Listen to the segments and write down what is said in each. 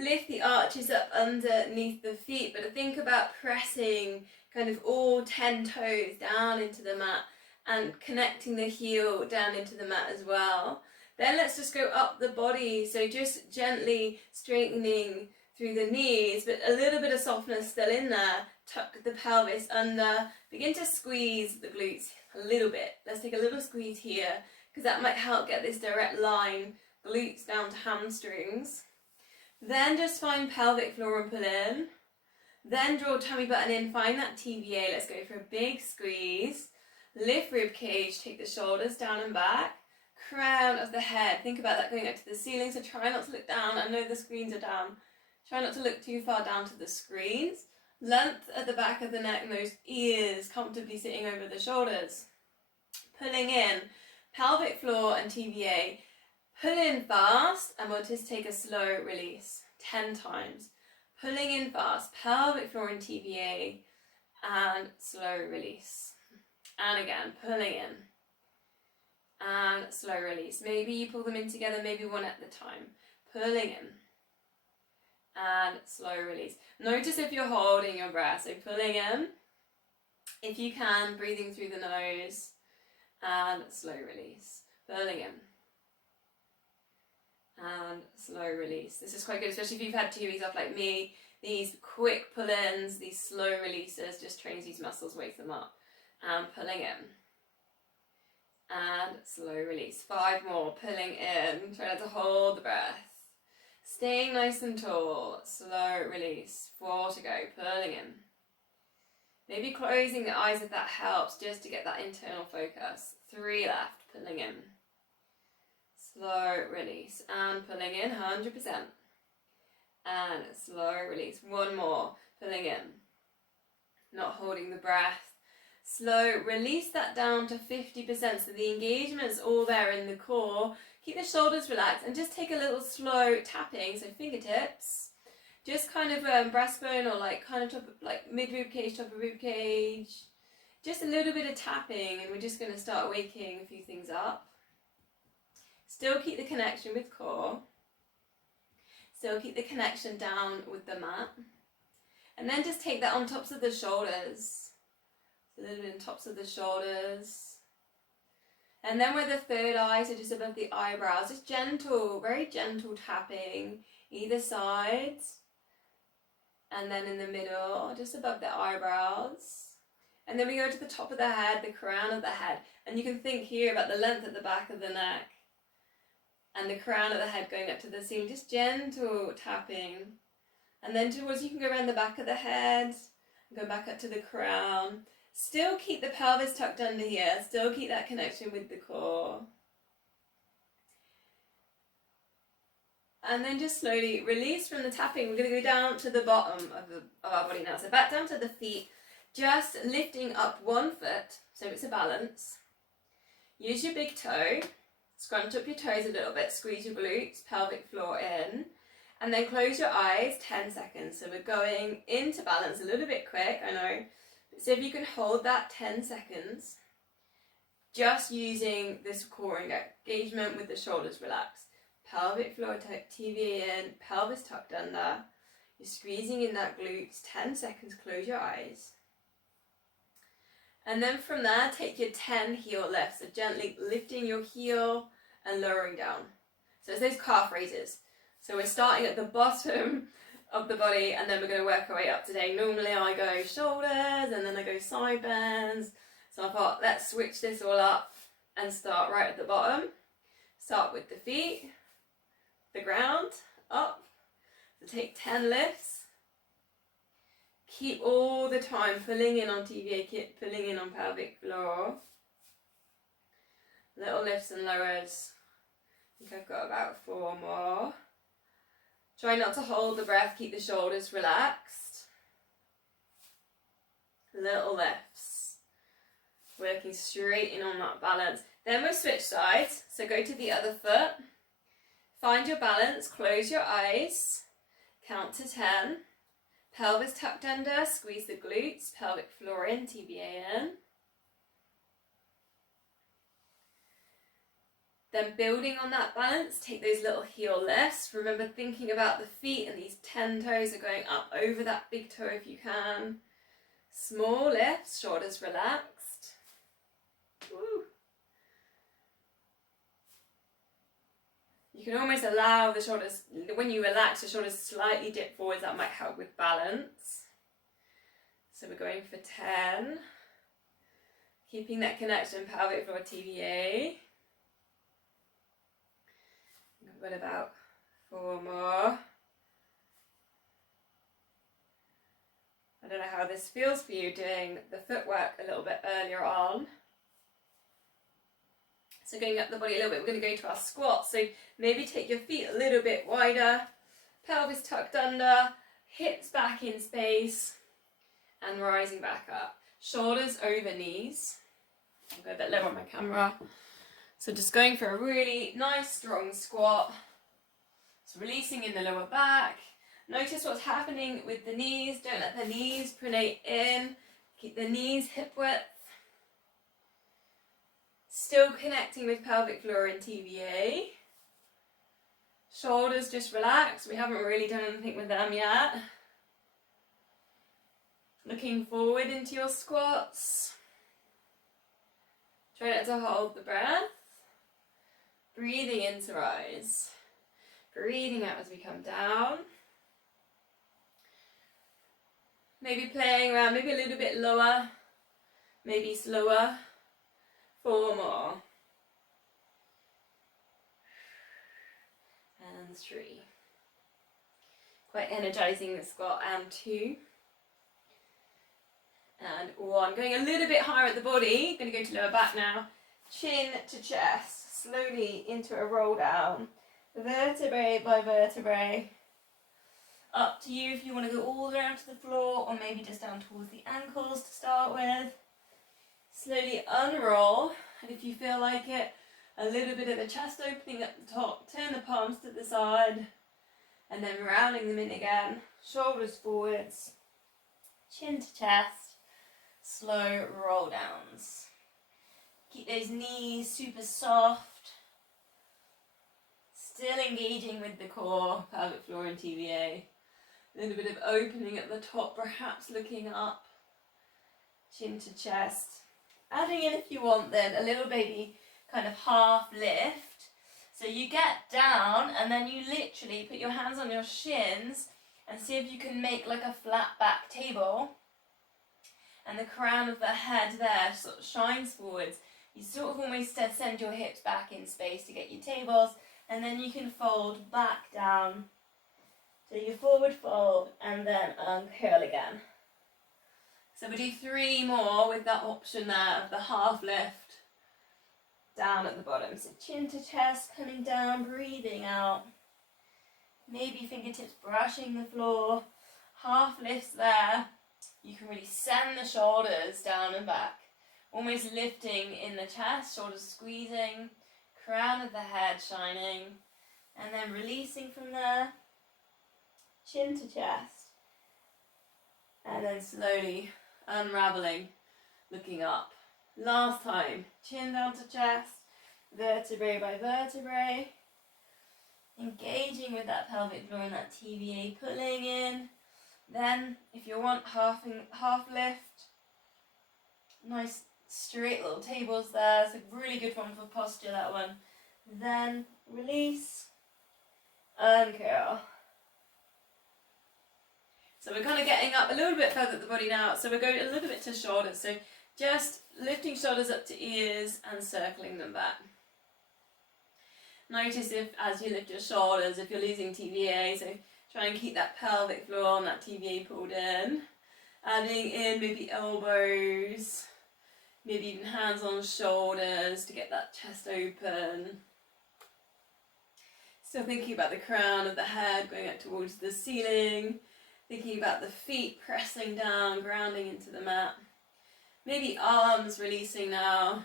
lift the arches up underneath the feet, but think about pressing kind of all 10 toes down into the mat and connecting the heel down into the mat as well. Then let's just go up the body, so just gently straightening through the knees, but a little bit of softness still in there. Tuck the pelvis under, begin to squeeze the glutes a little bit. Let's take a little squeeze here, because that might help get this direct line, glutes down to hamstrings. Then just find pelvic floor and pull in. Then draw tummy button in, find that TVA. Let's go for a big squeeze. Lift rib cage, take the shoulders down and back. Crown of the head, think about that going up to the ceiling, so try not to look down. I know the screens are down. Try not to look too far down to the screens. Length at the back of the neck and those ears comfortably sitting over the shoulders. Pulling in, pelvic floor and TVA. Pull in fast, and we'll just take a slow release 10 times. Pulling in fast, pelvic floor and TVA, and slow release. And again, pulling in, and slow release. Maybe you pull them in together, maybe one at a time. Pulling in, and slow release. Notice if you're holding your breath, so pulling in, if you can, breathing through the nose, and slow release. Pulling in, and slow release. This is quite good, especially if you've had 2 weeks off like me. These quick pull-ins, these slow releases, just trains these muscles, wakes them up. And pulling in, and slow release. 5 more, pulling in, try not to hold the breath. Staying nice and tall, slow release. 4 to go, pulling in. Maybe closing the eyes if that helps, just to get that internal focus. 3 left, pulling in. Slow release, and pulling in, 100%. And slow release. 1 more, pulling in. Not holding the breath. Slow, release that down to 50%, so the engagement's all there in the core. Keep the shoulders relaxed and just take a little slow tapping, so fingertips. Just kind of breastbone or like kind of top, like mid rib cage, top of rib cage. Just a little bit of tapping, and we're just going to start waking a few things up. Still keep the connection with core. Still keep the connection down with the mat. And then just take that on tops of the shoulders. A little bit on tops of the shoulders. And then with the third eye, so just above the eyebrows, just gentle, very gentle tapping either side. And then in the middle, just above the eyebrows. And then we go to the top of the head, the crown of the head. And you can think here about the length at the back of the neck. And the crown of the head going up to the ceiling, just gentle tapping. And then towards, you can go around the back of the head, and go back up to the crown. Still keep the pelvis tucked under here, still keep that connection with the core. And then just slowly release from the tapping. We're going to go down to the bottom of our body now. So back down to the feet, just lifting up 1 foot, so it's a balance. Use your big toe, scrunch up your toes a little bit, squeeze your glutes, pelvic floor in, and then close your eyes 10 seconds. So we're going into balance, a little bit quick, I know. So if you can hold that 10 seconds, just using this core engagement with the shoulders relaxed. Pelvic floor TVA in, pelvis tucked under. You're squeezing in that glutes, 10 seconds, close your eyes. And then from there, take your 10 heel lifts. So gently lifting your heel and lowering down. So it's those calf raises. So we're starting at the bottom of the body, and then we're going to work our way up today. Normally I go shoulders and then I go side bends. So I thought, let's switch this all up and start right at the bottom. Start with the feet, the ground, up. So take 10 lifts. Keep all the time pulling in on TVA, keep pulling in on pelvic floor. Little lifts and lowers. I think I've got about 4 more. Try not to hold the breath, keep the shoulders relaxed. Little lifts. Working straight in on that balance. Then we'll switch sides. So go to the other foot. Find your balance, close your eyes. Count to 10. Pelvis tucked under, squeeze the glutes, pelvic floor in, TVA in. Then building on that balance, take those little heel lifts. Remember thinking about the feet, and these 10 toes are going up over that big toe if you can. Small lifts, shoulders relaxed. Woo. You can almost allow the shoulders, when you relax, the shoulders slightly dip forwards. That might help with balance. So we're going for 10. Keeping that connection, pelvic floor TVA. I've got about 4 more. I don't know how this feels for you doing the footwork a little bit earlier on. So going up the body a little bit, we're going to go to our squat. So maybe take your feet a little bit wider, pelvis tucked under, hips back in space, and rising back up. Shoulders over knees. I'll go a bit lower on my camera. So just going for a really nice strong squat. So releasing in the lower back. Notice what's happening with the knees. Don't let the knees pronate in. Keep the knees hip width. Still connecting with pelvic floor and TVA. Shoulders just relax. We haven't really done anything with them yet. Looking forward into your squats. Try not to hold the breath. Breathing in to rise. Breathing out as we come down. Maybe playing around, maybe a little bit lower, maybe slower. 4 more. And 3. Quite energizing the squat. And 2. And 1. Going a little bit higher at the body. Going to go to lower back now. Chin to chest. Slowly into a roll down. Vertebrae by vertebrae. Up to you if you want to go all the way down to the floor, or maybe just down towards the ankles to start with. Slowly unroll, and if you feel like it, a little bit of a chest opening at the top. Turn the palms to the side, and then rounding them in again. Shoulders forwards, chin to chest, slow roll downs. Keep those knees super soft. Still engaging with the core, pelvic floor and TVA. A little bit of opening at the top, perhaps looking up. Chin to chest. Adding in, if you want, then a little baby kind of half lift. So you get down and then you literally put your hands on your shins and see if you can make like a flat back table. And the crown of the head there sort of shines forwards. You sort of almost send your hips back in space to get your tables. And then you can fold back down. So you forward fold and then uncurl again. So we do 3 more with that option there of the half lift down at the bottom. So chin to chest, coming down, breathing out. Maybe fingertips brushing the floor. Half lifts there. You can really send the shoulders down and back. Almost lifting in the chest, shoulders squeezing. Crown of the head shining, and then releasing from there, chin to chest, and then slowly unraveling, looking up. Last time, chin down to chest, vertebrae by vertebrae, engaging with that pelvic floor and that TVA, pulling in. Then, if you want half lift, nice straight little tables there. It's a really good one for posture, that one. Then release, uncurl. So we're kind of getting up a little bit further at the body now. So we're going a little bit to shoulders. So just lifting shoulders up to ears and circling them back. Notice if, as you lift your shoulders, if you're losing TVA, so try and keep that pelvic floor and that TVA pulled in. Adding in maybe elbows. Maybe even hands on shoulders to get that chest open. Still thinking about the crown of the head going up towards the ceiling. Thinking about the feet pressing down, grounding into the mat. Maybe arms releasing now.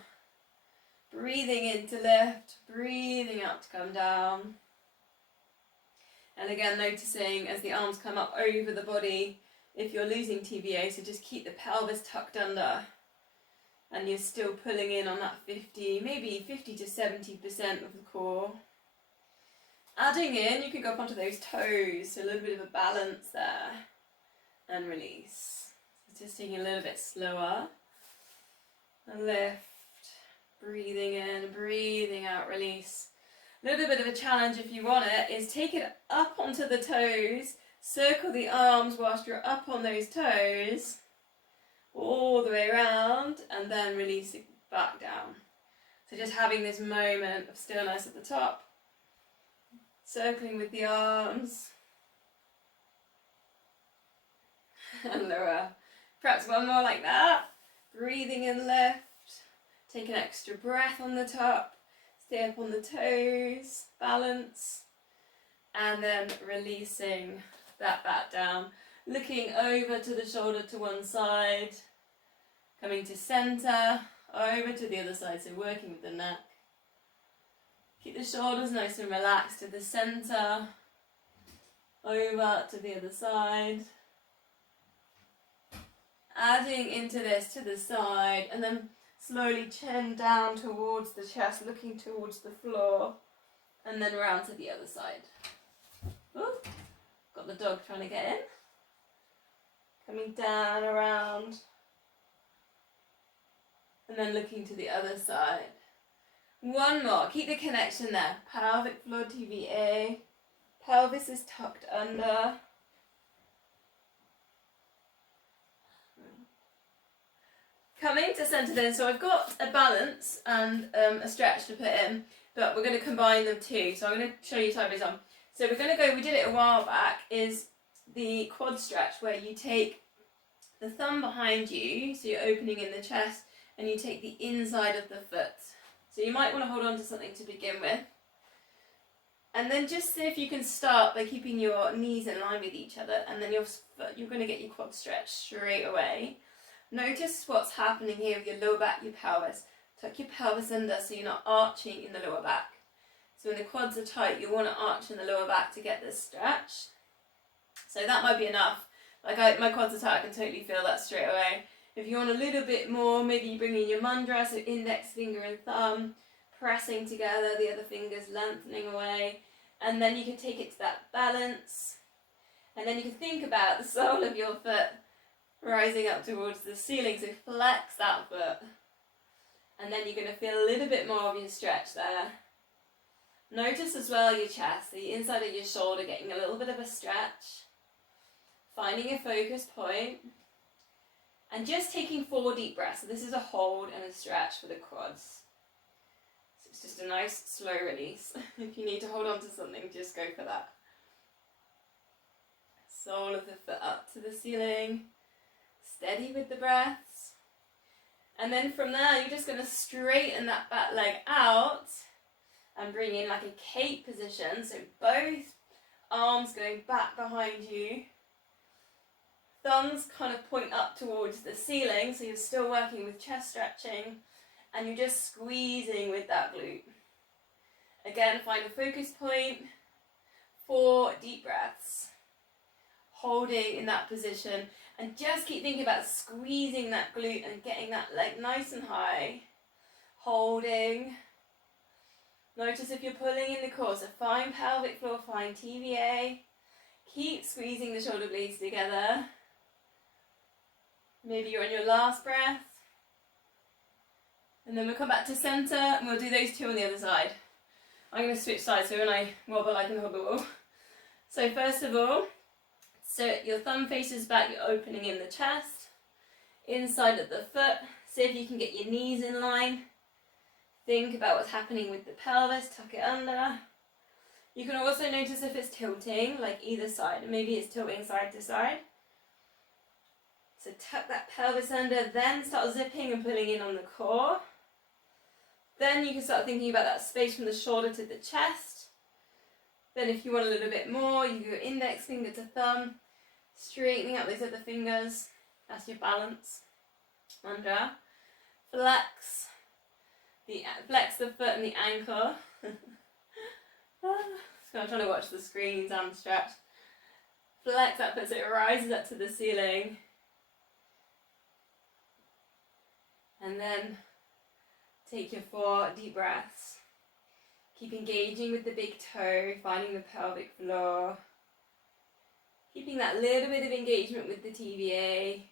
Breathing in to lift, breathing out to come down. And again, noticing as the arms come up over the body, if you're losing TVA, so just keep the pelvis tucked under. and you're still pulling in on that 50, maybe 50 to 70% of the core. Adding in, you can go up onto those toes, so a little bit of a balance there, and release. So just taking a little bit slower, and lift, breathing in, breathing out, release. A little bit of a challenge if you want it is take it up onto the toes, circle the arms whilst you're up on those toes, all the way around, and then release it back down. So just having this moment of stillness at the top, circling with the arms, and lower. Perhaps one more like that. Breathing in, lift. Take an extra breath on the top. Stay up on the toes, balance. And then releasing that back down. Looking over to the shoulder to one side. Coming to centre, over to the other side, so working with the neck. Keep the shoulders nice and relaxed to the centre, over to the other side. Adding into this to the side, and then slowly chin down towards the chest, looking towards the floor, and then around to the other side. Ooh, got the dog trying to get in. Coming down, around, and then looking to the other side. One more, keep the connection there. Pelvic floor TVA. Pelvis is tucked under. Coming to centre then, so I've got a balance and a stretch to put in, but we're going to combine them too. So I'm going to show you sideways on. So we're going to go, we did it a while back, is the quad stretch where you take the thumb behind you, so you're opening in the chest, and you take the inside of the foot. So you might want to hold on to something to begin with. And then just see if you can start by keeping your knees in line with each other, and then you're going to get your quad stretch straight away. Notice what's happening here with your lower back, your pelvis. Tuck your pelvis under so you're not arching in the lower back. So when the quads are tight, you want to arch in the lower back to get this stretch. So that might be enough. Like my quads are tight, I can totally feel that straight away. If you want a little bit more, maybe you bring in your mudra, so index finger and thumb, pressing together, the other fingers lengthening away. And then you can take it to that balance. And then you can think about the sole of your foot rising up towards the ceiling, so flex that foot. And then you're going to feel a little bit more of your stretch there. Notice as well your chest, the inside of your shoulder getting a little bit of a stretch. Finding a focus point. And just taking 4 deep breaths. So this is a hold and a stretch for the quads. So it's just a nice slow release. If you need to hold on to something, just go for that. Sole of the foot up to the ceiling. Steady with the breaths. And then from there, you're just going to straighten that back leg out and bring in like a cape position. So both arms going back behind you. Thumbs kind of point up towards the ceiling, so you're still working with chest stretching, and you're just squeezing with that glute. Again, find a focus point. 4 deep breaths. Holding in that position, and just keep thinking about squeezing that glute and getting that leg nice and high. Holding. Notice if you're pulling in the core, so find pelvic floor, find TVA. Keep squeezing the shoulder blades together. Maybe you're on your last breath. And then we'll come back to centre and we'll do those 2 on the other side. I'm going to switch sides so when I wobble I can hold the wall. So first of all, so your thumb faces back, you're opening in the chest. Inside of the foot, see if you can get your knees in line. Think about what's happening with the pelvis, tuck it under. You can also notice if it's tilting, like either side, and maybe it's tilting side to side. So tuck that pelvis under, then start zipping and pulling in on the core. Then you can start thinking about that space from the shoulder to the chest. Then if you want a little bit more, you go index finger to thumb, straightening out those other fingers. That's your balance. Mudra. Flex the foot and the ankle. So I'm trying to watch the screens and stretch. Flex that foot so it rises up to the ceiling. And then take your 4 deep breaths. Keep engaging with the big toe, finding the pelvic floor. Keeping that little bit of engagement with the TVA.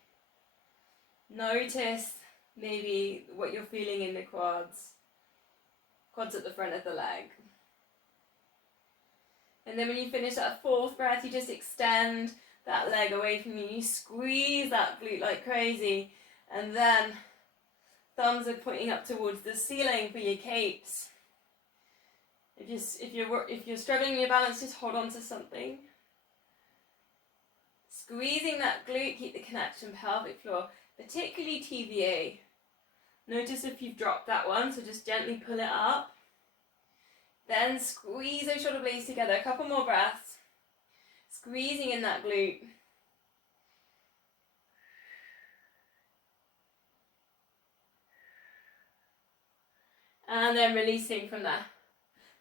Notice maybe what you're feeling in the quads. Quads at the front of the leg. And then when you finish that 4th breath, you just extend that leg away from you. You squeeze that glute like crazy. And then thumbs are pointing up towards the ceiling for your capes. If you're struggling with your balance, just hold on to something. Squeezing that glute, keep the connection, pelvic floor, particularly TVA. Notice if you've dropped that one, so just gently pull it up. Then squeeze those shoulder blades together, a couple more breaths. Squeezing in that glute. And then releasing from there.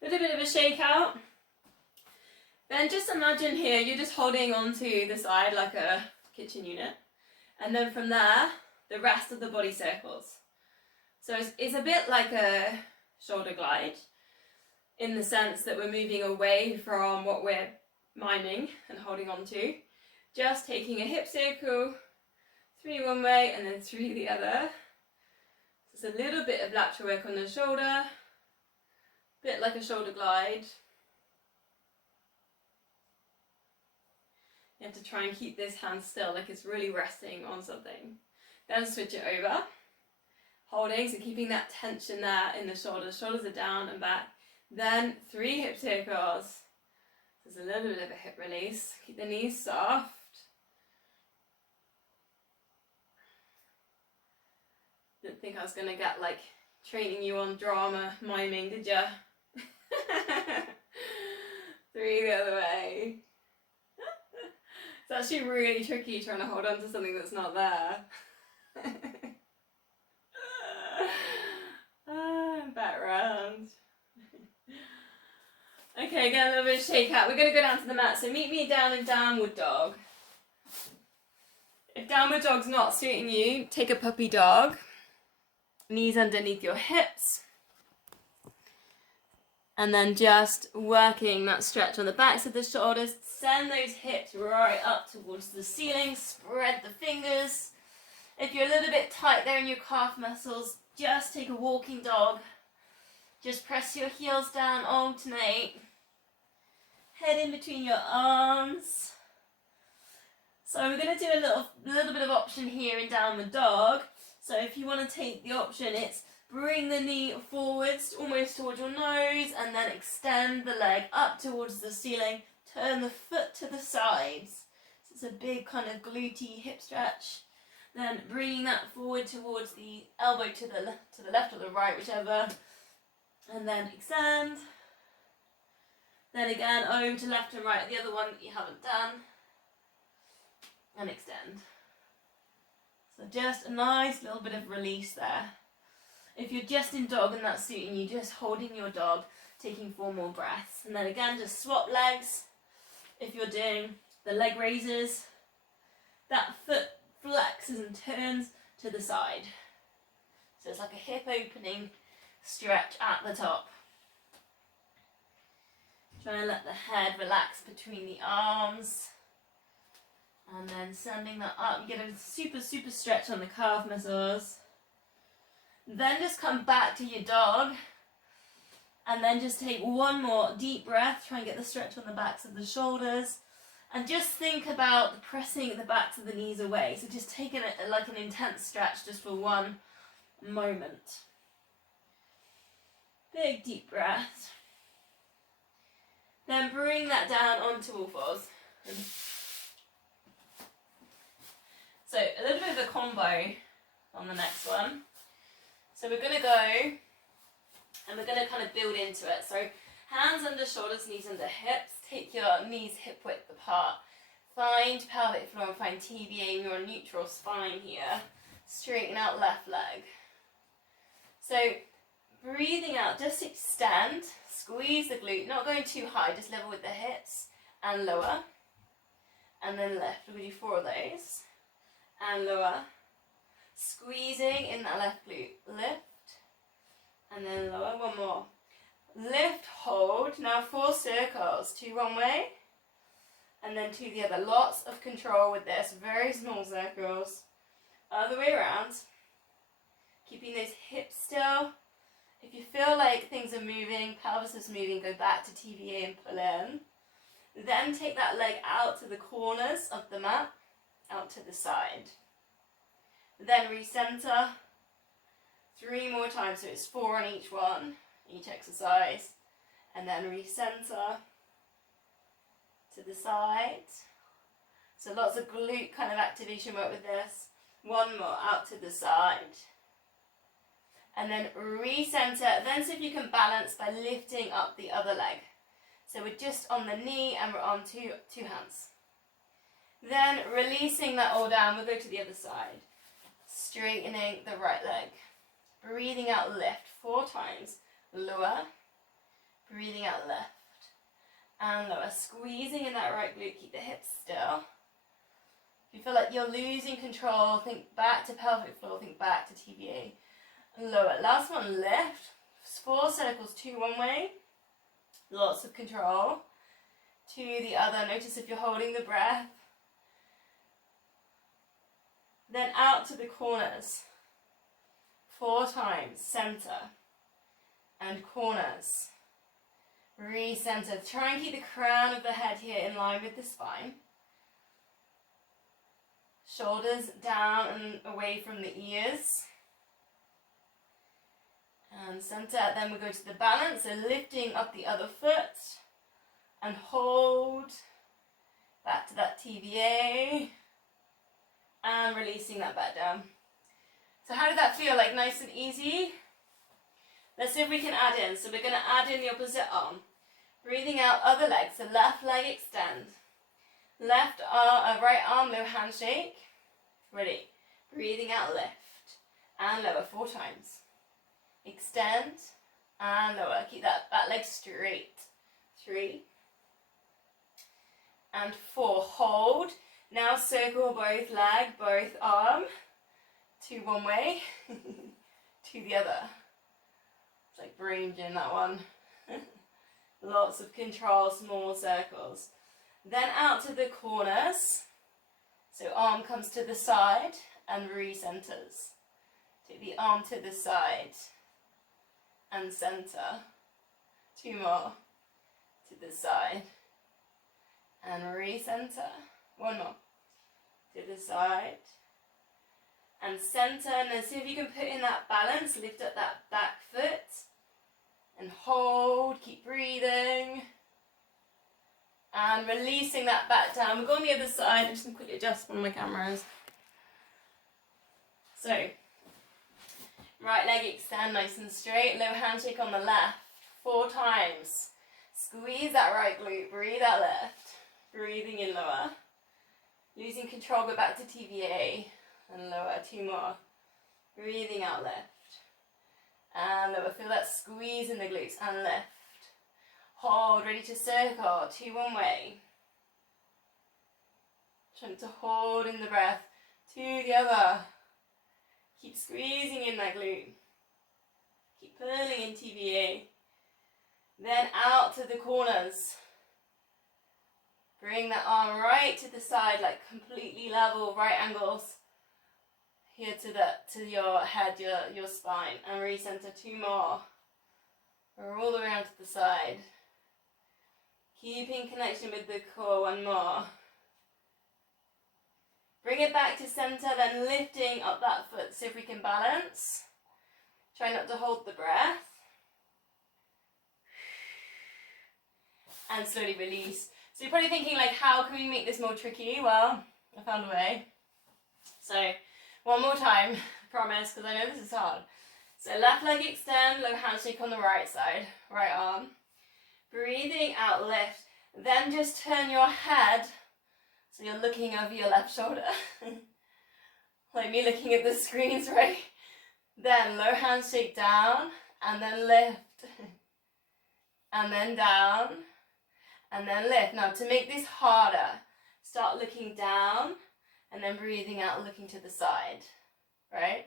A little bit of a shake out. Then just imagine here, you're just holding onto the side like a kitchen unit. And then from there, the rest of the body circles. So it's a bit like a shoulder glide in the sense that we're moving away from what we're miming and holding on to. Just taking a hip circle, 3 one way and then 3 the other. So it's a little bit of lateral work on the shoulder, bit like a shoulder glide. You have to try and keep this hand still, like it's really resting on something. Then switch it over, holding, so keeping that tension there in the shoulders. Shoulders are down and back. Then 3 hip circles. There's a little bit of a hip release. Keep the knees soft. Didn't think I was going to get like training you on drama miming, did ya? 3 the other way. It's actually really tricky trying to hold on to something that's not there. Back round. Okay, again, a little bit of shake out. We're going to go down to the mat. So meet me down in downward dog. If downward dog's not suiting you, take a puppy dog. Knees underneath your hips. And then just working that stretch on the backs of the shoulders. Send those hips right up towards the ceiling. Spread the fingers. If you're a little bit tight there in your calf muscles, just take a walking dog. Just press your heels down, alternate. Head in between your arms. So we're going to do a little bit of option here in downward dog. So if you want to take the option, it's bring the knee forwards, almost towards your nose, and then extend the leg up towards the ceiling. Turn the foot to the sides. So it's a big kind of glutey hip stretch. Then bringing that forward towards the elbow to the left or the right, whichever. And then extend. Then again over to left and right, the other one that you haven't done. And extend. So just a nice little bit of release there. If you're just in dog and that's suiting you, just holding your dog, taking 4 more breaths. And then again, just swap legs. If you're doing the leg raises, that foot flexes and turns to the side. So it's like a hip opening stretch at the top. Try and let the head relax between the arms. And then sending that up, you get a super stretch on the calf muscles. Then just come back to your dog. And then just take 1 more deep breath. Try and get the stretch on the backs of the shoulders. And just think about pressing the backs of the knees away. So just take it like an intense stretch just for 1 moment. Big deep breath. Then bring that down onto all fours. So a little bit of a combo on the next one. So we're going to go and we're going to kind of build into it. So hands under shoulders, knees under hips. Take your knees hip width apart. Find pelvic floor and find TVA in your neutral spine here. Straighten out left leg. So breathing out, just extend. Squeeze the glute, not going too high, just level with the hips. And lower. And then lift. We're going to do 4 of those. And lower. Squeezing in that left glute. Lift. And then lower. One more. Lift, hold. Now 4 circles. 2 one way. And then 2 the other. Lots of control with this. Very small circles. Other way around. Keeping those hips still. If you feel like things are moving, pelvis is moving, go back to TVA and pull in. Then take that leg out to the corners of the mat, out to the side. Then recenter. 3 more times, so it's 4 on each one, each exercise. And then recenter to the side. So lots of glute kind of activation work with this. 1 more, out to the side. And then recenter, then see if you can balance by lifting up the other leg. So we're just on the knee and we're on two hands. Then releasing that all down, we'll go to the other side. Straightening the right leg. Breathing out, lift 4 times. Lower. Breathing out, lift. And lower. Squeezing in that right glute, keep the hips still. If you feel like you're losing control, think back to pelvic floor, think back to TVA. Lower. Last one, lift. 4 circles, 2 one way. Lots of control. 2 the other. Notice if you're holding the breath. Then out to the corners. 4 times. Center. And corners. Recenter. Try and keep the crown of the head here in line with the spine. Shoulders down and away from the ears. And center. Then we go to the balance. So lifting up the other foot. And hold. Back to that TVA. And releasing that back down. So how did that feel? Like nice and easy? Let's see if we can add in. So we're going to add in the opposite arm. Breathing out, other leg. So left leg extend. Left arm, right arm, low handshake. Ready. Breathing out, lift. And lower 4 times. Extend. And lower. Keep that back leg straight. 3. And 4. Hold. Now circle both leg, both arm. 2 one way. 2 the other. It's like brain gym, that one. Lots of control, small circles. Then out to the corners. So arm comes to the side and recenters. Take the arm to the side and center. 2 more. To the side and recenter. 1 more. To the side and center. And then see if you can put in that balance. Lift up that back foot and hold. Keep breathing. And releasing that back down. We'll go on the other side. I'm just going to quickly adjust one of my cameras. So, right leg extend nice and straight. Low handshake on the left. 4 times. Squeeze that right glute. Breathe out left. Breathing in lower. Losing control, go back to TVA. And lower. 2 more. Breathing out left. And lower. Feel that squeeze in the glutes. And lift. Hold, ready to circle, 2 one way. Trying to hold in the breath, 2 the other. Keep squeezing in that glute. Keep pulling in TVA. Then out to the corners. Bring that arm right to the side, like completely level, right angles. Here to your head, your spine. And recenter, 2 more. Roll the way around to the side. Keeping connection with the core, 1 more. Bring it back to center, then lifting up that foot. See if we can balance. Try not to hold the breath. And slowly release. So you're probably thinking, like, how can we make this more tricky? Well, I found a way. So, 1 more time, I promise, because I know this is hard. So left leg extend, low handshake on the right side, right arm. Breathing out, lift. Then just turn your head so you're looking over your left shoulder. Like me looking at the screens, right? Then low handshake down, and then lift. And then down, and then lift. Now to make this harder, start looking down, and then breathing out, looking to the side. right?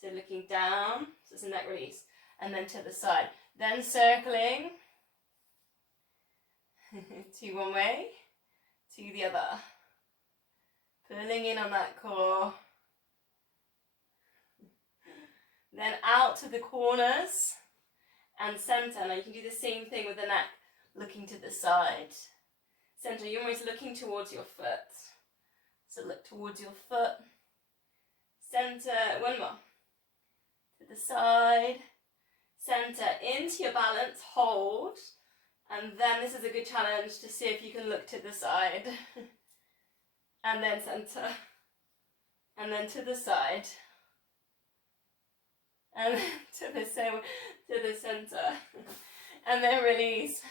So looking down, so it's a neck release, and then to the side. Then circling to one way, to the other. Pulling in on that core. Then out to the corners and center. Now you can do the same thing with the neck, looking to the side. Center, you're almost looking towards your foot. So look towards your foot. Center, one more. To the side. Center, into your balance, hold. And then this is a good challenge to see if you can look to the side. And then center. And then to the side. And then to the center. And then release.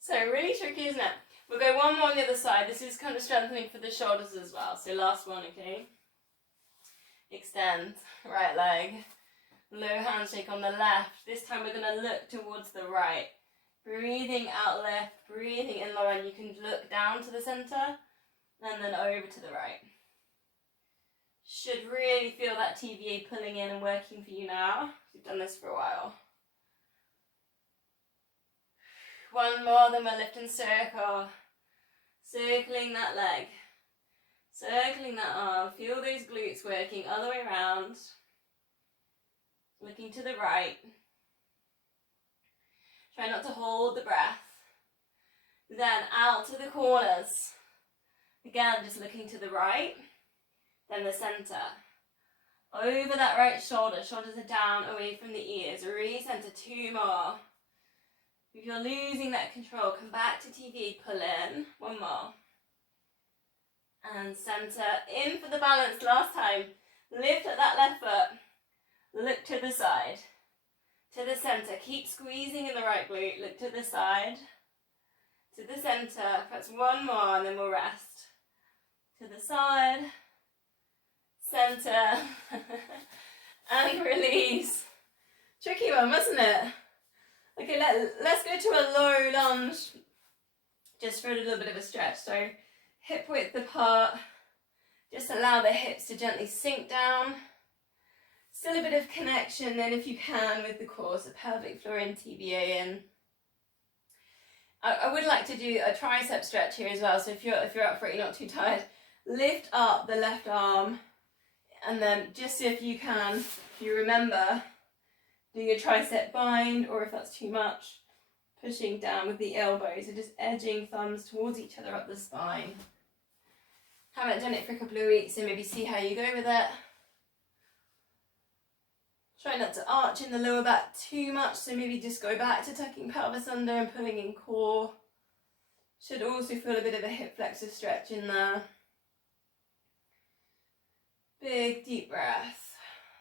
So really tricky, isn't it? We'll go one more on the other side. This is kind of strengthening for the shoulders as well. So last one, okay? Extend, right leg. Low handshake on the left. This time we're going to look towards the right. Breathing out left, breathing in lower, and you can look down to the center and then over to the right. Should really feel that TVA pulling in and working for you now. You've done this for a while. One more, then we'll lift and circle. Circling that leg. Circling that arm. Feel those glutes working other way around. Looking to the right. Try not to hold the breath. Then out to the corners. Again, just looking to the right. Then the center. Over that right shoulder. Shoulders are down, away from the ears. Recenter, two more. If you're losing that control, come back to TV, pull in. One more. And center, in for the balance last time. Lift at that left foot. Look to the side. To the center. Keep squeezing in the right glute. Look to the side. To the center. Perhaps one more and then we'll rest. To the side. Center. And release. Tricky one, wasn't it? Okay, let's go to a low lunge, just for a little bit of a stretch. So hip width apart, just allow the hips to gently sink down. Still a bit of connection then if you can with the core, so pelvic floor in, TBA in. I would like to do a tricep stretch here as well, so if you're up for it, you're not too tired, lift up the left arm and then just see if you can, if you remember, do your tricep bind, or if that's too much, pushing down with the elbows, so just edging thumbs towards each other up the spine. Haven't done it for a couple of weeks, so maybe see how you go with it. Try not to arch in the lower back too much, so maybe just go back to tucking pelvis under and pulling in core. Should also feel a bit of a hip flexor stretch in there. Big deep breath.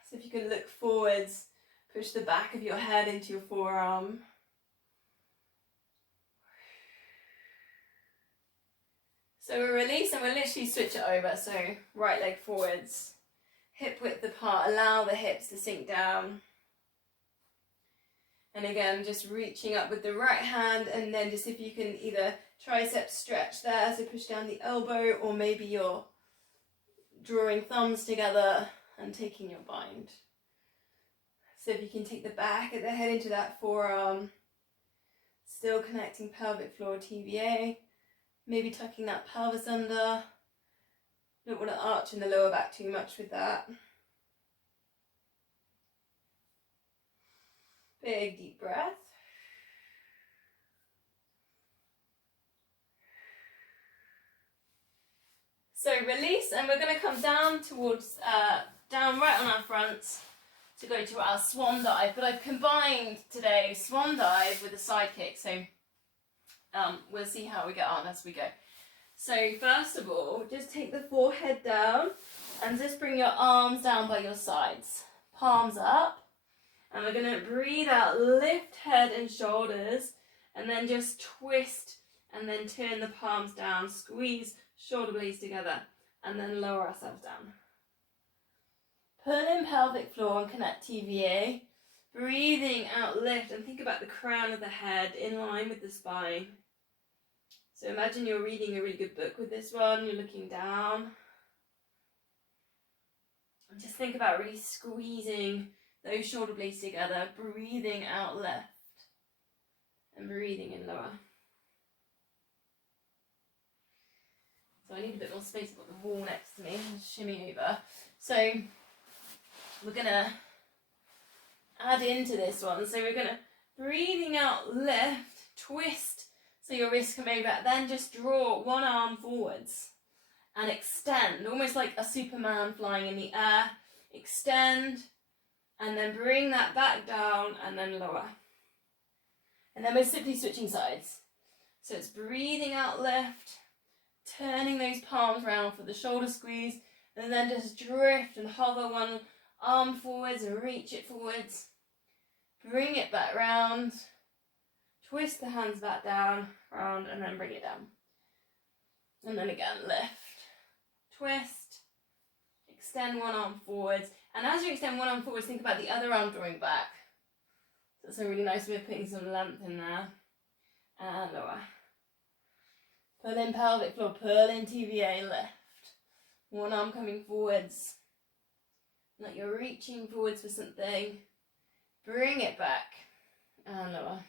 So if you can look forwards, push the back of your head into your forearm. So we'll release and we'll literally switch it over. So right leg forwards, hip width apart, allow the hips to sink down. And again, just reaching up with the right hand, and then just if you can either tricep stretch there, so push down the elbow, or maybe you're drawing thumbs together and taking your bind. So if you can take the back of the head into that forearm, still connecting pelvic floor TVA, maybe tucking that pelvis under. Don't want to arch in the lower back too much with that. Big deep breath. So release, and we're going to come down towards, down right on our front, to go to our Swan Dive, but I've combined today Swan Dive with a side kick, so we'll see how we get on as we go. So first of all, just take the forehead down and just bring your arms down by your sides, palms up, and we're going to breathe out, lift head and shoulders, and then just twist and then turn the palms down, squeeze shoulder blades together, and then lower ourselves down. Pull in pelvic floor and connect TVA. Breathing out, lift, and think about the crown of the head in line with the spine. So imagine you're reading a really good book with this one, you're looking down. Just think about really squeezing those shoulder blades together, breathing out left and breathing in lower. So I need a bit more space. I've got the wall next to me. I'll shimmy over. So we're going to add into this one. So we're going to breathing out lift, twist so your wrists come over, then just draw one arm forwards and extend, almost like a Superman flying in the air. Extend, and then bring that back down, and then lower. And then we're simply switching sides. So it's breathing out lift, turning those palms around for the shoulder squeeze, and then just drift and hover one arm forwards and reach it forwards. Bring it back round, twist the hands back down, round, and then bring it down. And then again, lift, twist, extend one arm forwards. And as you extend one arm forwards, think about the other arm drawing back. So it's a really nice way of putting some length in there. And lower. Pull in pelvic floor, pull in TVA, lift. One arm coming forwards. Like you're reaching forwards for something. Bring it back. And lower.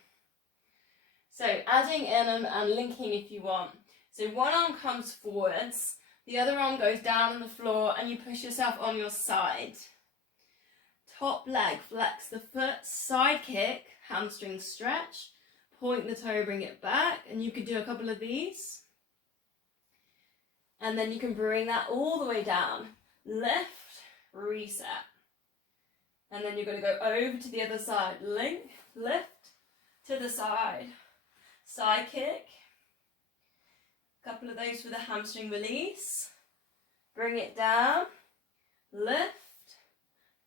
So adding in and linking if you want. So one arm comes forwards, the other arm goes down on the floor, and you push yourself on your side. Top leg, flex the foot, side kick, hamstring stretch, point the toe, bring it back, and you could do a couple of these. And then you can bring that all the way down. Lift, reset. And then you're going to go over to the other side. Link, lift, to the side. Side kick. A couple of those for the hamstring release. Bring it down. Lift,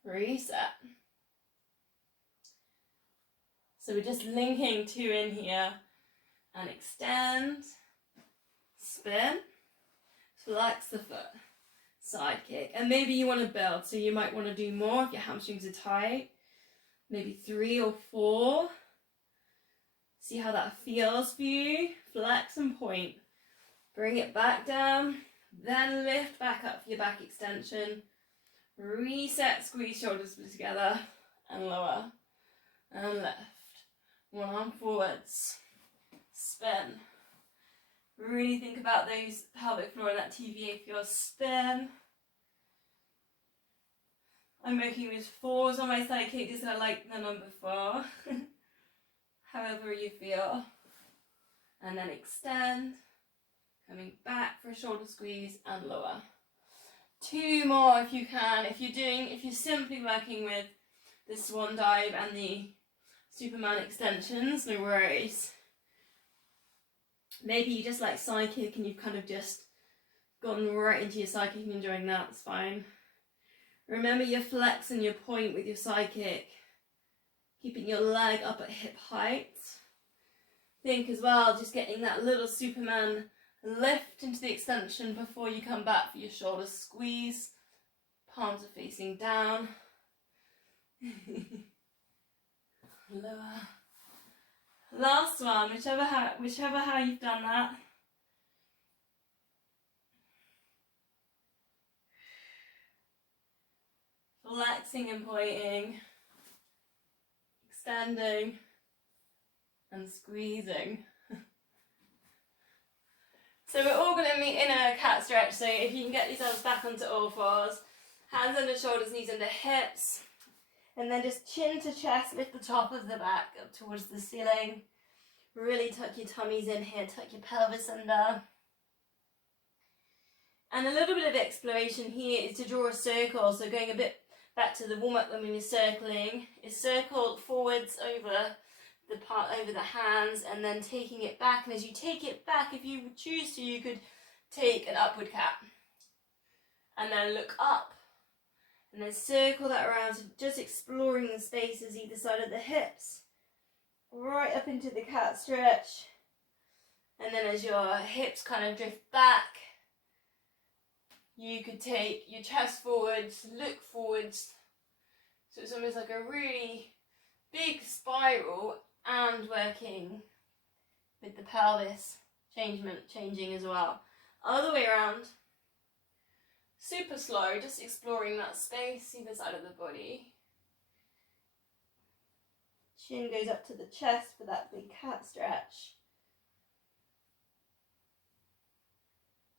reset. So we're just linking two in here. And extend, spin, flex the foot, side kick. And maybe you want to build, so you might want to do more if your hamstrings are tight. Maybe 3 or 4. See how that feels for you. Flex and point. Bring it back down, then lift back up for your back extension. Reset, squeeze shoulders together, and lower, and left. One arm forwards, spin. Really think about those pelvic floor and that TVA for your spin. I'm working with 4s on my side kick because I like the number 4. However you feel. And then extend. Coming back for a shoulder squeeze and lower. 2 more if you can. If you're simply working with the Swan Dive and the Superman extensions, no worries. Maybe you just like side kick and you've kind of just gone right into your side kick and enjoying that, it's fine. Remember your flex and your point with your side kick. Keeping your leg up at hip height. Think as well, just getting that little Superman lift into the extension before you come back for your shoulder squeeze. Palms are facing down. Lower. Last one, whichever how you've done that. Flexing and pointing. Extending. And squeezing. So we're all going to meet in a cat stretch, so if you can get yourselves back onto all 4s, hands under shoulders, knees under hips, and then just chin to chest, lift the top of the back up towards the ceiling. Really tuck your tummies in here, tuck your pelvis under. And a little bit of exploration here is to draw a circle, so going a bit back to the warm-up when we were circling, is circle forwards over the part over the hands and then taking it back, and as you take it back, if you choose to, you could take an upward cat and then look up and then circle that around, so just exploring the spaces either side of the hips, right up into the cat stretch. And then as your hips kind of drift back, you could take your chest forwards, look forwards, so it's almost like a really big spiral, and working with the pelvis changing as well. Other way around. Super slow, just exploring that space either side of the body. Chin goes up to the chest for that big cat stretch.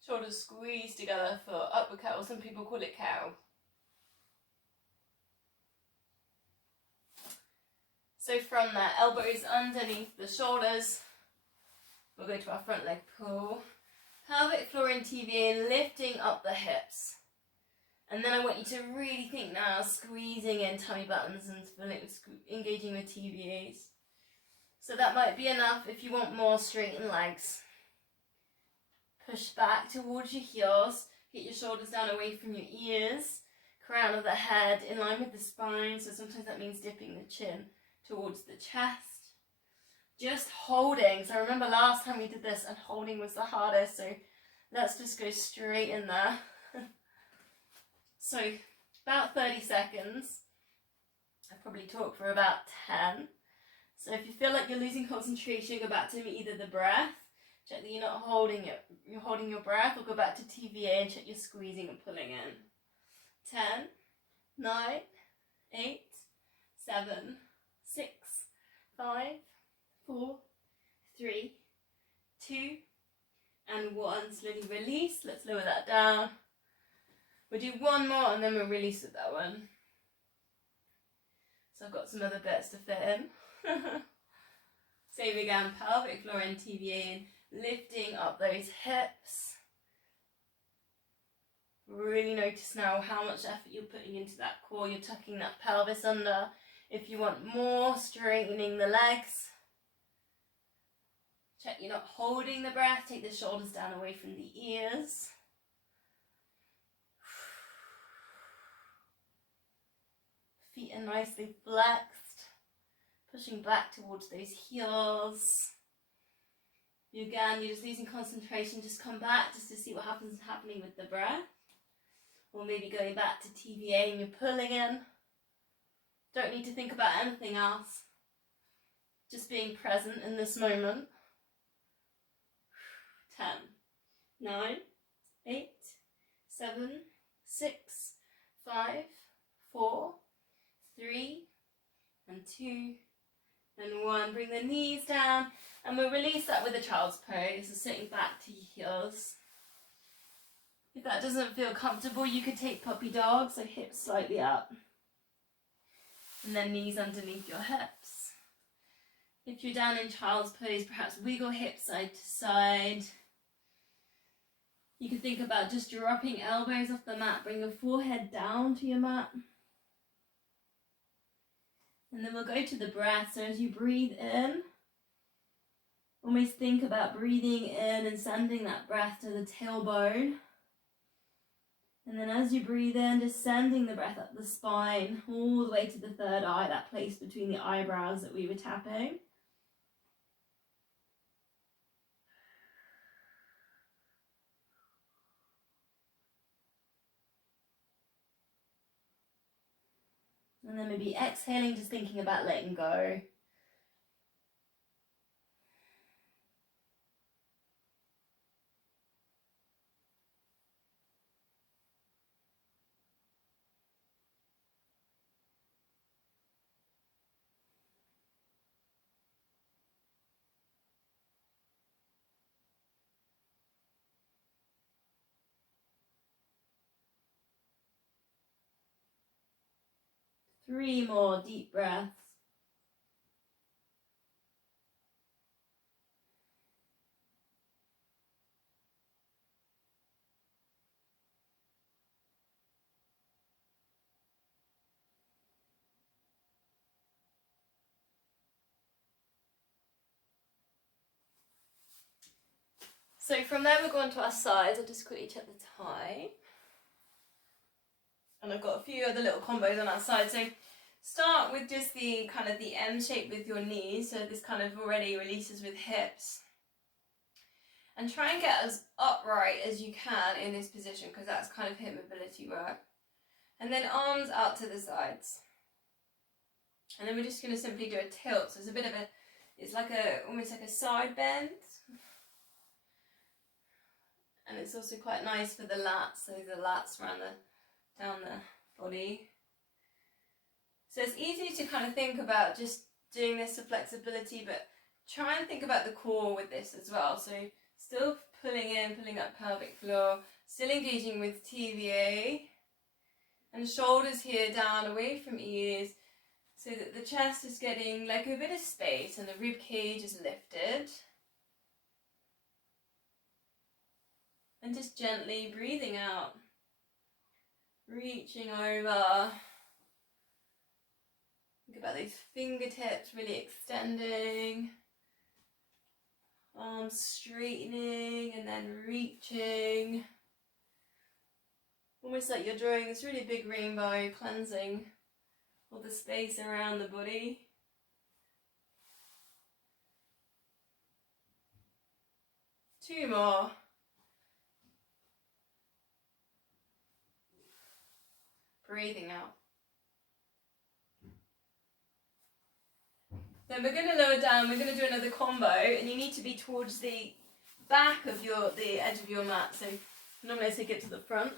Shoulders squeeze together for upward cat, or some people call it cow. So from there, elbows underneath the shoulders. We'll go to our front leg pull. Pelvic floor in TVA, lifting up the hips. And then I want you to really think now, squeezing in tummy buttons and feeling, engaging with TVAs. So that might be enough. If you want more, straighten legs. Push back towards your heels. Get your shoulders down away from your ears. Crown of the head in line with the spine. So sometimes that means dipping the chin towards the chest. Just holding. So I remember last time we did this and holding was the hardest. So let's just go straight in there. So about 30 seconds. I probably talk for about 10. So if you feel like you're losing concentration, go back to either the breath. Check that you're not holding it. You're holding your breath, or go back to TVA and check you're squeezing and pulling in. 10, 9, 8, 7, 6, 5, 4, 3, 2, and 1. Slowly release. Let's lower that down. We'll do one more and then we'll release with that one. So I've got some other bits to fit in. Same again, pelvic floor in TVA and lifting up those hips. Really notice now how much effort you're putting into that core. You're tucking that pelvis under. If you want more, straightening the legs. Check you're not holding the breath. Take the shoulders down away from the ears. Feet are nicely flexed. Pushing back towards those heels. Again, you're just losing concentration. Just come back just to see what happening with the breath. Or maybe going back to TVA and you're pulling in. Don't need to think about anything else. Just being present in this moment. 10, 9, 8, 7, 6, 5, 4, 3, and 2, and 1. Bring the knees down, and we'll release that with a child's pose. So sitting back to your heels. If that doesn't feel comfortable, you could take puppy dog, so hips slightly up. And then knees underneath your hips. If you're down in child's pose, perhaps wiggle hips side to side. You can think about just dropping elbows off the mat. Bring your forehead down to your mat. And then we'll go to the breath. So as you breathe in, almost think about breathing in and sending that breath to the tailbone. And then as you breathe in, just sending the breath up the spine, all the way to the third eye, that place between the eyebrows that we were tapping. And then maybe exhaling, just thinking about letting go. Three more deep breaths. So from there we'll go on to our sides. I'll just quickly check the time. And I've got a few other little combos on our side. So start with just the kind of the M shape with your knees. So this kind of already releases with hips. And try and get as upright as you can in this position, because that's kind of hip mobility work. And then arms out to the sides. And then we're just going to simply do a tilt. So it's a bit of a, it's like a, almost like a side bend. And it's also quite nice for the lats, so the lats around down the body. So it's easy to kind of think about just doing this for flexibility, but try and think about the core with this as well. So still pulling in, pulling up pelvic floor, still engaging with TVA, and shoulders here down away from ears, so that the chest is getting like a bit of space and the rib cage is lifted. And just gently breathing out, reaching over. Think about these fingertips really extending, arms straightening and then reaching. Almost like you're drawing this really big rainbow, cleansing all the space around the body. Two more. Breathing out. Then we're going to lower down, we're going to do another combo, and you need to be towards the back of the edge of your mat. So normally I say get to the front.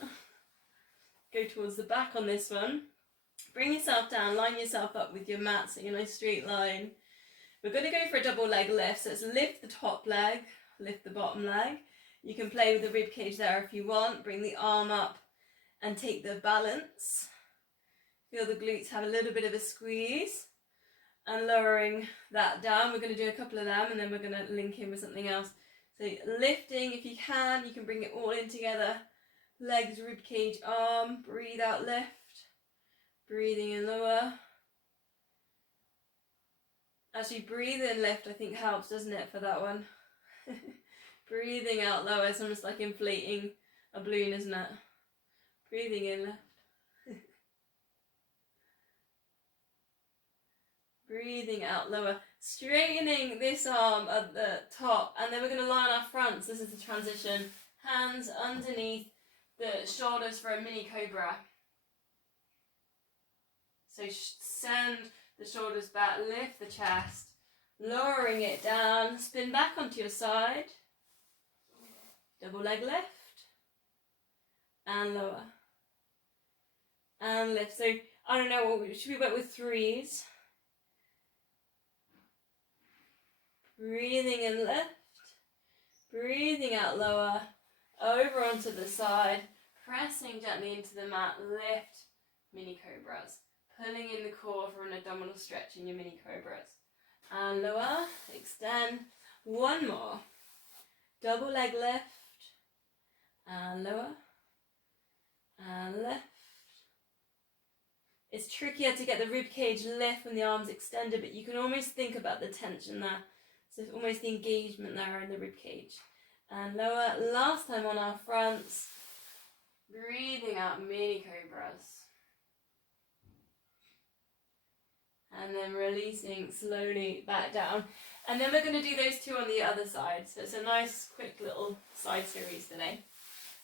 Go towards the back on this one. Bring yourself down, line yourself up with your mat so you're in a nice straight line. We're going to go for a double leg lift, so it's lift the top leg, lift the bottom leg. You can play with the rib cage there if you want. Bring the arm up and take the balance. Feel the glutes have a little bit of a squeeze. And lowering that down. We're going to do a couple of them and then we're going to link in with something else. So lifting, if you can bring it all in together. Legs, rib cage, arm. Breathe out, lift. Breathing in, lower. Actually, breathe in, lift, I think helps, doesn't it, for that one? Breathing out, lower. It's almost like inflating a balloon, isn't it? Breathing in, lift. Breathing out, lower. Straightening this arm at the top, and then we're going to lie on our fronts. This is the transition. Hands underneath the shoulders for a mini cobra. So send the shoulders back, lift the chest, lowering it down, spin back onto your side. Double leg lift, and lower. And lift. So, I don't know, should we work with threes? Breathing in, lift, breathing out, lower, over onto the side, pressing gently into the mat, lift, mini cobras, pulling in the core for an abdominal stretch in your mini cobras, and lower, extend, one more, double leg lift, and lower, and lift. It's trickier to get the rib cage lift when the arms extended, but you can almost think about the tension there. So it's almost the engagement there in the rib cage. And lower, last time on our fronts. Breathing out, mini cobras. And then releasing slowly back down. And then we're going to do those two on the other side. So it's a nice quick little side series today.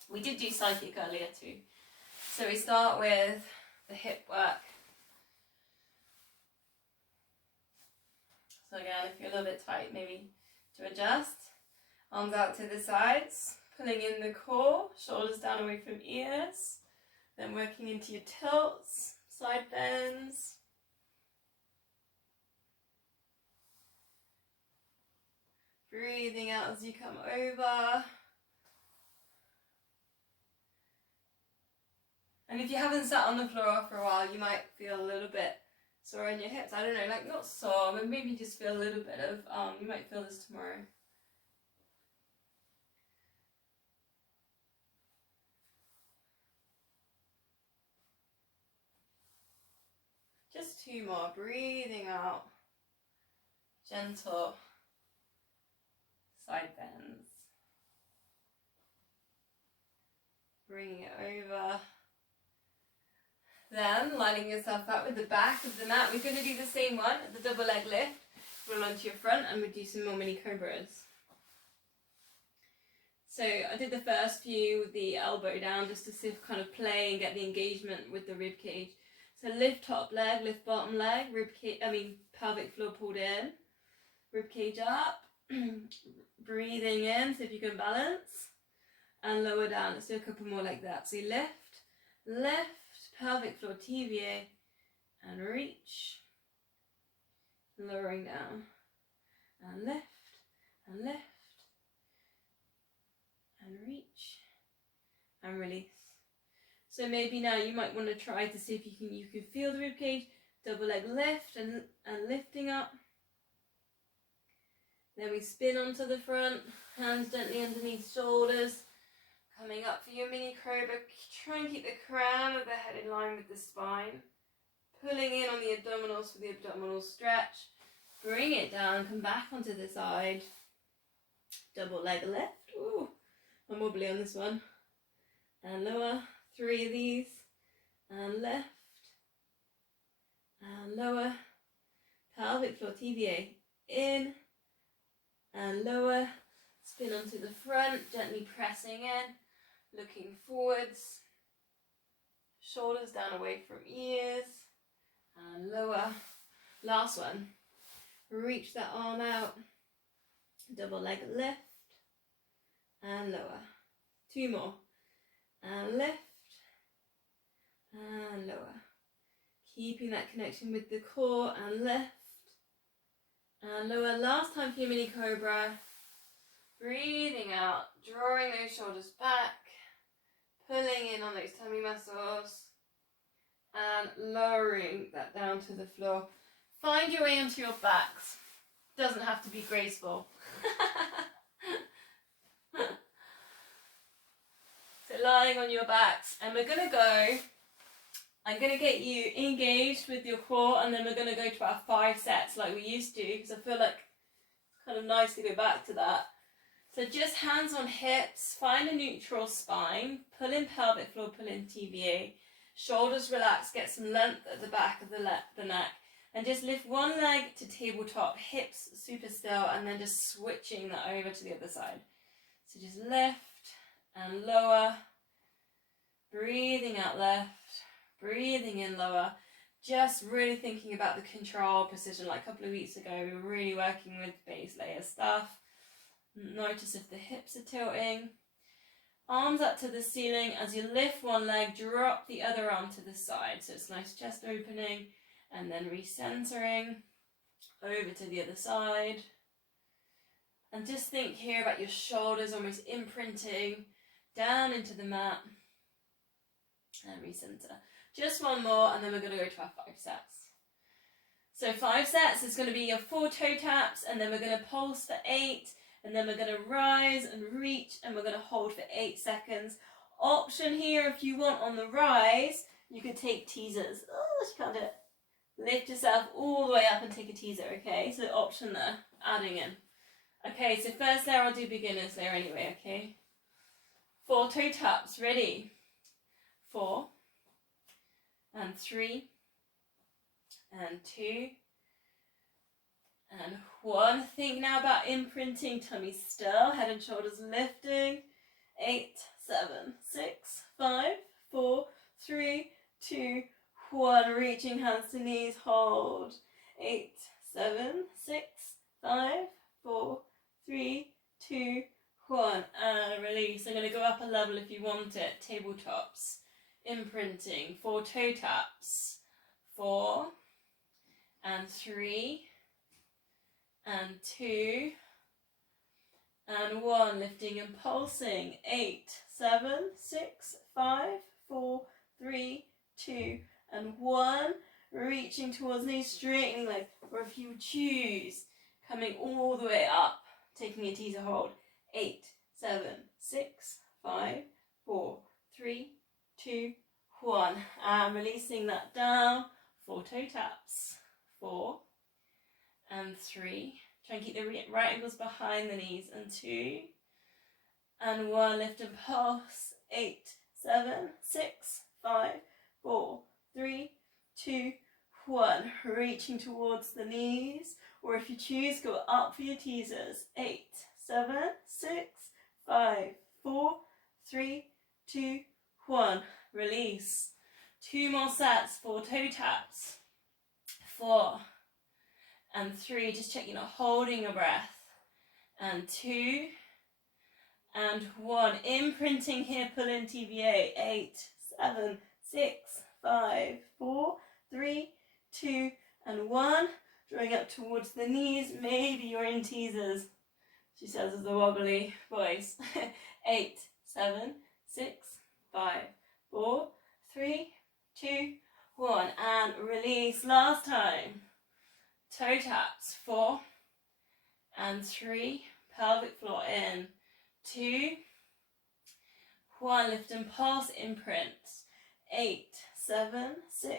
We did do psychic earlier too. So we start with the hip work. So again, if you're a little bit tight, maybe to adjust. Arms out to the sides, pulling in the core, shoulders down away from ears. Then working into your tilts, side bends. Breathing out as you come over. And if you haven't sat on the floor for a while, you might feel a little bit sore in your hips. I don't know, like not sore, but maybe just feel a little bit of, you might feel this tomorrow. Just two more, breathing out, gentle side bends. Bringing it over. Then lining yourself up with the back of the mat. We're going to do the same one, the double leg lift. Roll onto your front and we'll do some more mini cobras. So I did the first few with the elbow down just to see if kind of play and get the engagement with the rib cage. So lift top leg, lift bottom leg, pelvic floor pulled in, rib cage up, breathing in, so if you can balance, and lower down. Let's do a couple more like that. So you lift, pelvic floor TVA, and reach, lowering down, and lift, and reach, and release. So maybe now you might want to try to see if you can feel the rib cage. Double leg lift and lifting up. Then we spin onto the front, hands gently underneath shoulders. Coming up for your mini Cobra. Try and keep the crown of the head in line with the spine. Pulling in on the abdominals for the abdominal stretch. Bring it down, come back onto the side. Double leg lift. Ooh, I'm wobbly on this one. And lower. 3 of these. And lift. And lower. Pelvic floor TVA. In. And lower. Spin onto the front, gently pressing in. Looking forwards. Shoulders down away from ears. And lower. Last one. Reach that arm out. Double leg lift. And lower. 2 more. And lift. And lower. Keeping that connection with the core and lift. And lower. Last time for your mini Cobra. Breathing out. Drawing those shoulders back. Pulling in on those tummy muscles. And lowering that down to the floor. Find your way onto your backs. Doesn't have to be graceful. So lying on your backs, and we're gonna go. I'm gonna get you engaged with your core, and then we're gonna go to our 5 sets like we used to, because I feel like it's kind of nice to go back to that. So just hands on hips, find a neutral spine, pull in pelvic floor, pull in TVA. Shoulders relax, get some length at the back of the neck. And just lift one leg to tabletop, hips super still, and then just switching that over to the other side. So just lift and lower. Breathing out left, breathing in lower. Just really thinking about the control, precision. Like a couple of weeks ago, we were really working with base layer stuff. Notice if the hips are tilting. Arms up to the ceiling. As you lift one leg, drop the other arm to the side. So it's nice chest opening. And then recentering over to the other side. And just think here about your shoulders almost imprinting down into the mat. And recenter. Just one more, and then we're going to go to our 5 sets. So 5 sets is going to be your 4 toe taps, and then we're going to pulse for 8. And then we're going to rise and reach, and we're going to hold for 8 seconds. Option here, if you want on the rise, you could take teasers. Oh, she can't do it. Lift yourself all the way up and take a teaser, okay? So option there, adding in. Okay, so first layer, I'll do beginner's layer anyway, okay? 4 toe taps, ready? 4, and 3, and 2, and 1. Think now about imprinting, tummy still, head and shoulders lifting. 8, 7, 6, 5, 4, 3, 2, 1. Reaching hands to knees, hold. 8, 7, 6, 5, 4, 3, 2, 1. And release. I'm going to go up a level if you want it. Tabletops. Imprinting. 4 toe taps. 4, and 3, and 2, and 1. Lifting and pulsing. 8, 7, 6, 5, 4, 3, 2, and 1. Reaching towards knees, straightening legs. Or if you choose, coming all the way up, taking a teaser hold. 8, 7, 6, 5, 4, 3, 2, 1. And releasing that down. 4 toe taps. 4, and 3. Try and keep the right ankles behind the knees. And 2, and 1. Lift and pulse. 8, 7, 6, 5, 4, 3, 2, 1. Reaching towards the knees. Or if you choose, go up for your teasers. 8, 7, 6, 5, 4, 3, 2, 1. Release. 2 more sets. 4 toe taps. 4, and 3. Just check you're not holding your breath. And 2, and 1. Imprinting here, pull in TVA. 8, 7, 6, 5, 4, 3, 2, and 1. Drawing up towards the knees. Maybe you're in teasers, she says with a wobbly voice. 8, 7, 6, 5, 4, 3, 2, 1. And release. Last time. Toe taps. 4 and 3. Pelvic floor in. 2, 1. Lift and pulse. Imprints. 8, 7, 6,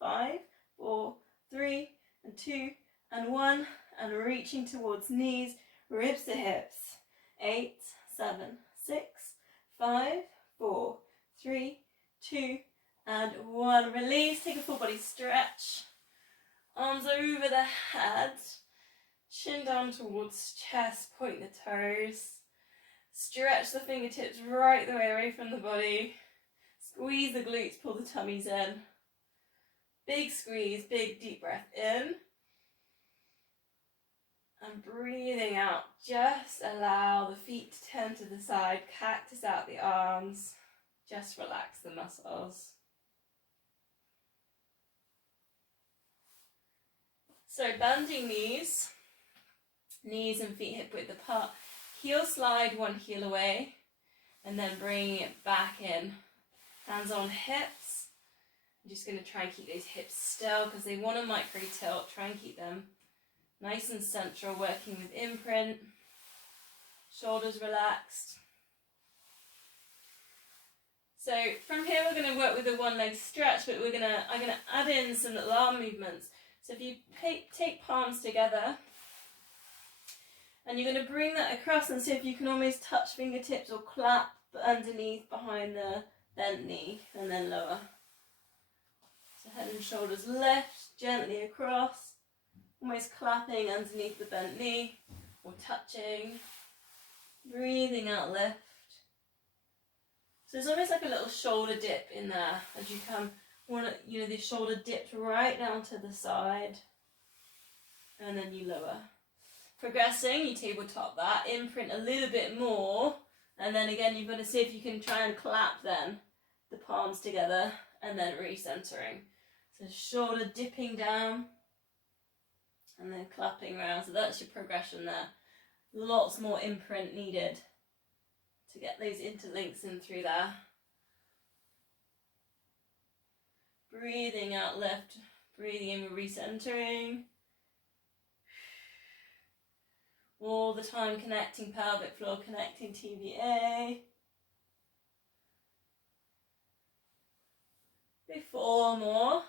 5, 4, 3, and 2, and 1. And reaching towards knees. Ribs to hips. 8, 7, 6, 5, 4, 3, 2, and 1. Release. Take a full body stretch. Arms over the head. Chin down towards chest. Point the toes. Stretch the fingertips right the way away from the body. Squeeze the glutes. Pull the tummies in. Big squeeze. Big deep breath in. And breathing out. Just allow the feet to turn to the side. Cactus out the arms. Just relax the muscles. So bending knees. Knees and feet hip width apart. Heel slide, one heel away. And then bringing it back in. Hands on hips. I'm just going to try and keep those hips still because they want to micro tilt. Try and keep them nice and central, working with imprint. Shoulders relaxed. So from here we're going to work with a one leg stretch, but I'm going to add in some little arm movements. So if you take palms together, and you're going to bring that across and see if you can almost touch fingertips or clap underneath behind the bent knee, and then lower. So head and shoulders lift gently across, almost clapping underneath the bent knee or touching. Breathing out, lift. So it's almost like a little shoulder dip in there as you come. The shoulder dipped right down to the side, and then you lower. Progressing, you tabletop that, imprint a little bit more, and then again you've got to see if you can try and clap then the palms together, and then recentering. So shoulder dipping down, and then clapping around. So that's your progression there. Lots more imprint needed to get those interlinks in through there. Breathing out, lift. Breathing in, recentering. All the time connecting pelvic floor, connecting TVA. Before more.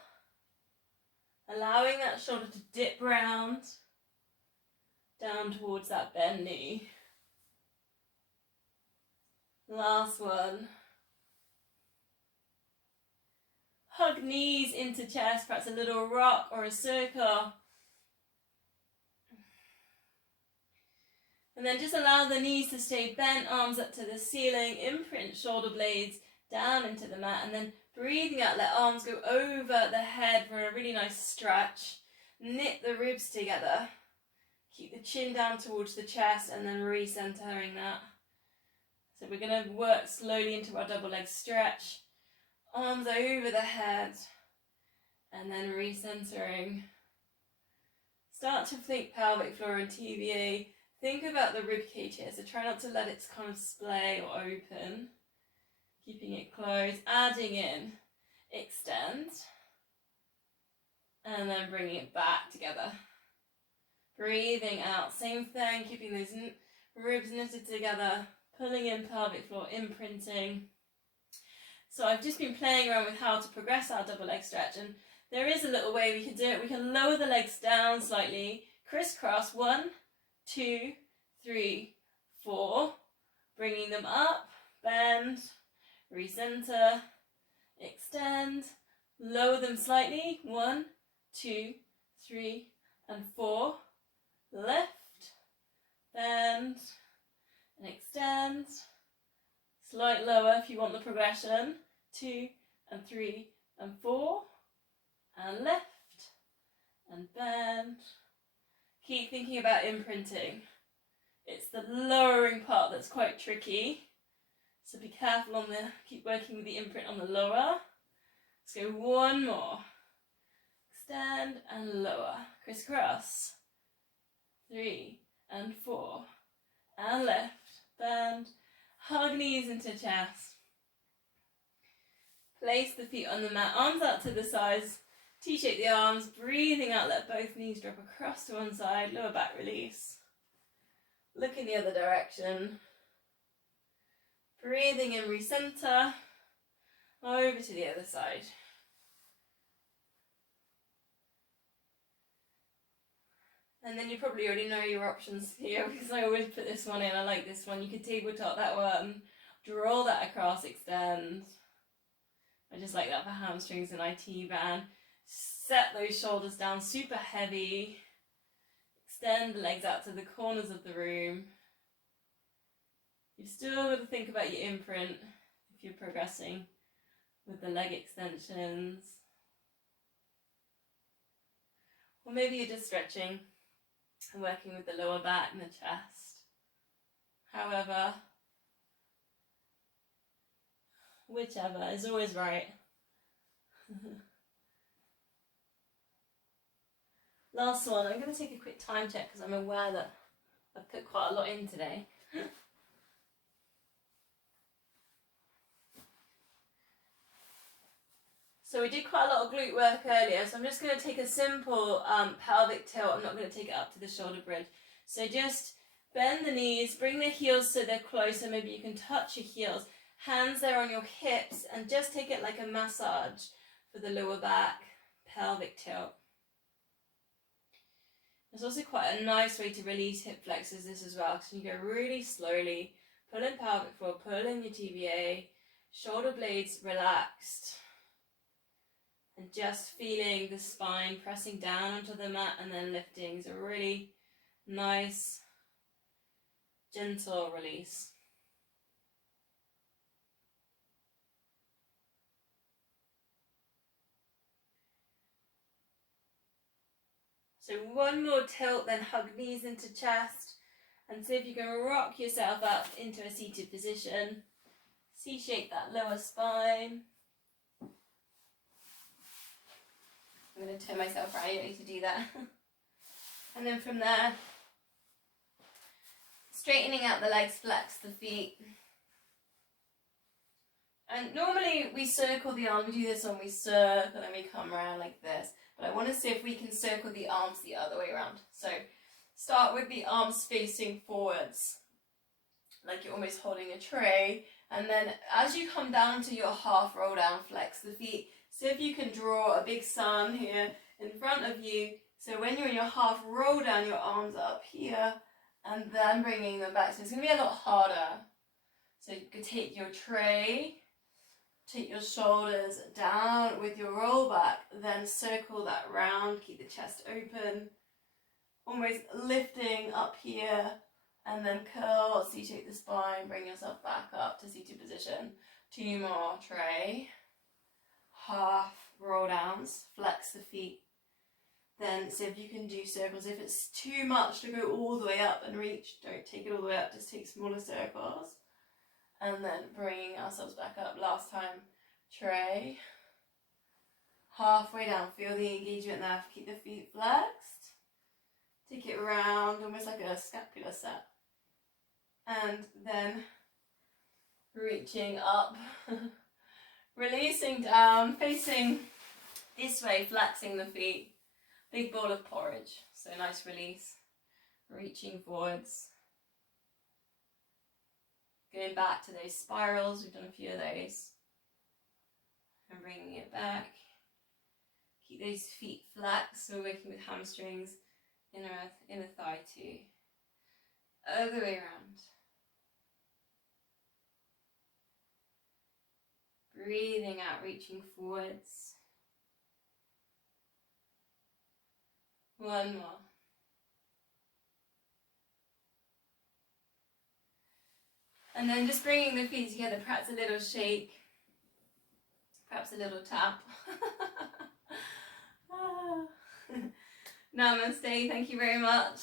Allowing that shoulder to dip round. Down towards that bend knee. Last one. Hug knees into chest, perhaps a little rock or a circle. And then just allow the knees to stay bent, arms up to the ceiling, imprint shoulder blades down into the mat, and then breathing out, let arms go over the head for a really nice stretch. Knit the ribs together. Keep the chin down towards the chest and then recentering that. So we're going to work slowly into our double leg stretch. Arms over the head and then recentering. Start to think pelvic floor and TVA. Think about the rib cage here, so try not to let it kind of splay or open. Keeping it closed, adding in, extend, and then bringing it back together. Breathing out, same thing, keeping those ribs knitted together, pulling in pelvic floor, imprinting. So I've just been playing around with how to progress our double leg stretch, and there is a little way we can do it. We can lower the legs down slightly, crisscross, 1, 2, 3, 4, bringing them up, bend, recenter, extend, lower them slightly, 1, 2, 3, and 4, lift, bend, and extend, slight lower if you want the progression, 2, and 3, and 4, and lift, and bend. Keep thinking about imprinting. It's the lowering part that's quite tricky. So be careful on the, keep working with the imprint on the lower. Let's go one more. Extend and lower. Crisscross. 3 and 4. And lift. Bend. Hug knees into chest. Place the feet on the mat. Arms out to the sides. T-shape the arms. Breathing out. Let both knees drop across to one side. Lower back release. Look in the other direction. Breathing in, recenter. Over to the other side. And then you probably already know your options here because I always put this one in. I like this one. You could tabletop that one. Draw that across, extend. I just like that for hamstrings and IT band. Set those shoulders down super heavy. Extend the legs out to the corners of the room. You've still got to think about your imprint if you're progressing with the leg extensions. Or maybe you're just stretching and working with the lower back and the chest. However, whichever is always right. Last one, I'm going to take a quick time check because I'm aware that I've put quite a lot in today. So we did quite a lot of glute work earlier, so I'm just going to take a simple pelvic tilt. I'm not going to take it up to the shoulder bridge. So just bend the knees, bring the heels so they're closer. Maybe you can touch your heels. Hands there on your hips and just take it like a massage for the lower back, pelvic tilt. There's also quite a nice way to release hip flexors this as well, because you go really slowly, pull in pelvic floor, pull in your TBA, shoulder blades relaxed, and just feeling the spine pressing down onto the mat and then lifting is a really nice, gentle release. So one more tilt, then hug knees into chest, and see if you can rock yourself up into a seated position. C-shape that lower spine. I'm going to turn myself around, you don't need to do that. And then from there, straightening out the legs, flex the feet. And normally we circle the arm, we do this when we circle and we come around like this. But I want to see if we can circle the arms the other way around. So start with the arms facing forwards, like you're almost holding a tray. And then as you come down to your half roll down, flex the feet. See if you can draw a big sun here in front of you. So when you're in your half roll down, your arms are up here and then bringing them back. So it's going to be a lot harder. So you could take your tray, take your shoulders down with your roll back, then circle that round, keep the chest open, almost lifting up here, and then curl, C-shape the spine, bring yourself back up to seated position. 2 more, tray, half roll downs, flex the feet, then see if you can do circles. If it's too much to go all the way up and reach, don't take it all the way up, just take smaller circles. And then bringing ourselves back up. Last time, tray, halfway down, feel the engagement there, keep the feet flexed, take it around, almost like a scapular set, and then reaching up, releasing down, facing this way, flexing the feet, big ball of porridge, so nice release, reaching forwards. Going back to those spirals, we've done a few of those. And bringing it back. Keep those feet flexed, so we're working with hamstrings, inner thigh too. Other way around. Breathing out, reaching forwards. One more. And then just bringing the feet together, perhaps a little shake, perhaps a little tap. Namaste, thank you very much.